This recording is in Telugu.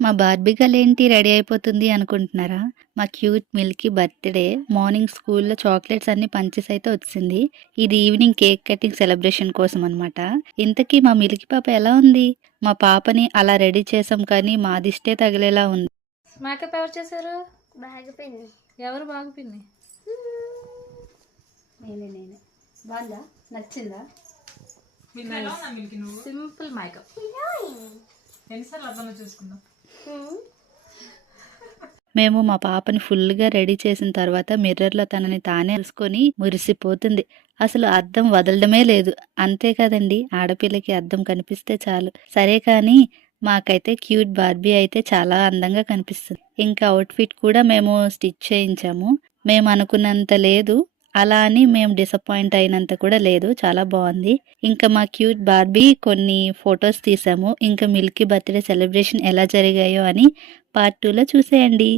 మా బార్బీ గర్ల్ ఏంటి రెడీ అయిపోతుంది అనుకుంటున్నారా? మా క్యూట్ మిల్కీ బర్త్‌డే మార్నింగ్ స్కూల్‌లో చాక్లెట్స్ అన్నీ పంచేసి అయితే వచ్చింది. ఇది ఈవినింగ్ కేక్ కటింగ్ సెలబ్రేషన్ కోసం అనమాట. ఇంతకీ మా మిల్కీ పాప ఎలా ఉంది? మా పాపని అలా రెడీ చేసాం కానీ మా దిష్టే తగిలేలా ఉంది. మేకప్ ఎవరు చేశారు? బాగా పిన్ని. ఎవరు బాగా పిన్ని? నేనే. బాగుందా? నచ్చిందా? Simple makeup. ఎన్నిసార్లు అర్థంలో చూసుకుందాం. మేము మా పాపని ఫుల్‌గా రెడీ చేసిన తర్వాత మిర్రర్‌లో తనని తానే చూసుకొని మురిసిపోతుంది. అసలు అద్దం వదలడమే లేదు. అంతే కదండీ! ఆడపిల్లకి అద్దం కనిపిస్తే చాలు. సరే కానీ మాకైతే క్యూట్ బార్బీ అయితే చాలా అందంగా కనిపిస్తుంది. ఇంకా అవుట్‌ఫిట్ కూడా మేము స్టిచ్ చేయించాము. మేము అనుకున్నంత లేదు. అలా అని మేము డిసప్పాయింట్ అయినంత కూడా లేదు. చాలా బాగుంది. ఇంకా మా క్యూట్ బార్బీ కొన్ని ఫొటోస్ తీసాము. ఇంకా మిల్కీ బర్త్‌డే సెలబ్రేషన్ ఎలా జరిగాయో అని పార్ట్ 2లో చూసేయండి.